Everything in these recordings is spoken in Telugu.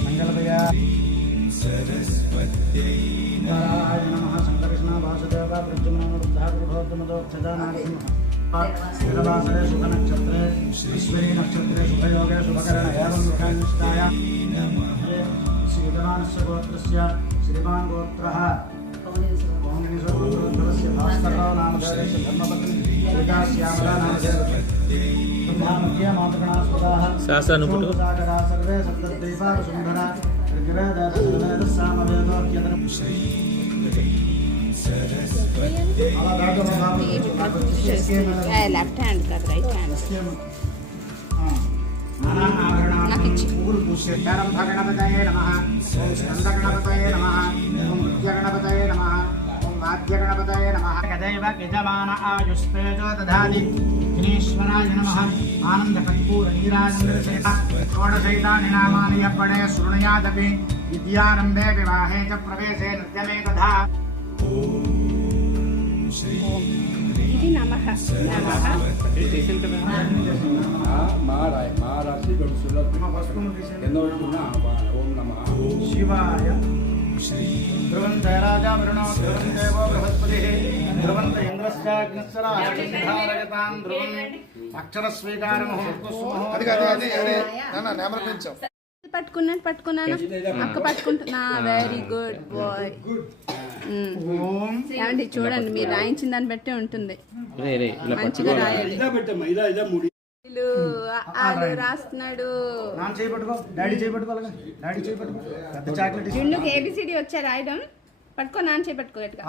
मंगलभया नारायण नमः संकर्षण वासुदेव प्रद्युम्नोद्धातुर्भवत्मदोक्षदानारसिंहवासरे शुभ नक्षत्रे ईश्वरी नक्षत्रे शुभयोगे शुभकरण एवं लोकानिष्ठाय श्रीगणानस्य गोत्रस्य श्रीमान् गोत्रः पौर्णिनिसोत्तरस्य भास्करो नामधेयस्य धर्मपत्नी श्यामला नामधेयस्य ब्रह्मामध्य मातृगणास्पदाः सागरा सर्वे सप्तद्वीपा सुन्दरा left hand का right hand गणपतये नमः ओम स्कंदगणपतये नमः ओम नित्यगणपतये नमः ओम वाद्यगणपतये नमः गदैव यजमान आयुष्पेजो दधाति विघ्नेश्वराय नमः आनन्दकर्पूर नीराजन्द्रशेखा षोडशैतानि नामानि यपणे शृणुयादपि विद्यारम्भे विवाहे च प्रवेशे नृत्यमे तथा ఇది నమః నమః మహారాశి ఓం నమః శివాయ ధ్రువంత రాజా వరుణో ధ్రువం దేవో బృహస్పతిః ధ్రువంత ఇంద్రశ్చాగ్నిశ్చరాజతాం ధ్రువం అక్షర స్వీకారముహూర్తస్సుముహూర్తం పట్టుకున్నాను అక్క పట్టుకుంటున్నా వెరీ గుడ్ బాయ్ ఏమండి చూడండి మీరు రాయించిన దాన్ని బట్టే ఉంటుంది మంచిగా రాయాలి రాస్తున్నాడు జున్నుకి ఏబిసిడి వచ్చా రాయడం పట్టుకో నాన్న చేపట్టుకో ఎట్లా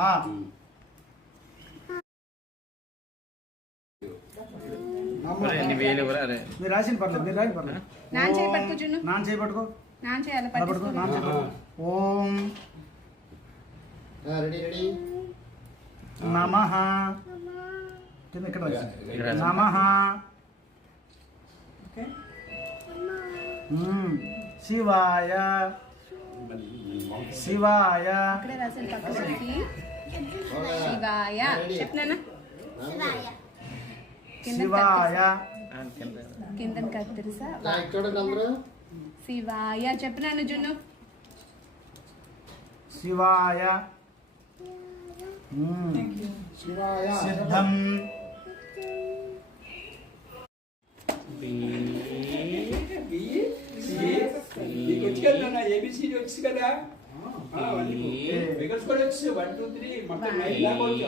మీరు రాసిన పర్లేదు మీరు రాయని పర్లేదు నాన్న చేపట్టుకో జున్ను నాన్న చేపట్టుకో నాన్న చేయాలి పట్టుకో ఓం నమః కింద ఇక్కడ నమః శివాయ శివాయ అక్కడే రాసిన పక్కకి శివాయ చెప్పనా శివాయ కింద కత్తిరిసా శివాయ చెప్పనాను జున్ను శివాయ సిద్ధం ఏబిసిడి వచ్చి కదా ఫిగర్స్ కూడా వచ్చి 1 2 3 మొత్తం 9 దాకా వచ్చి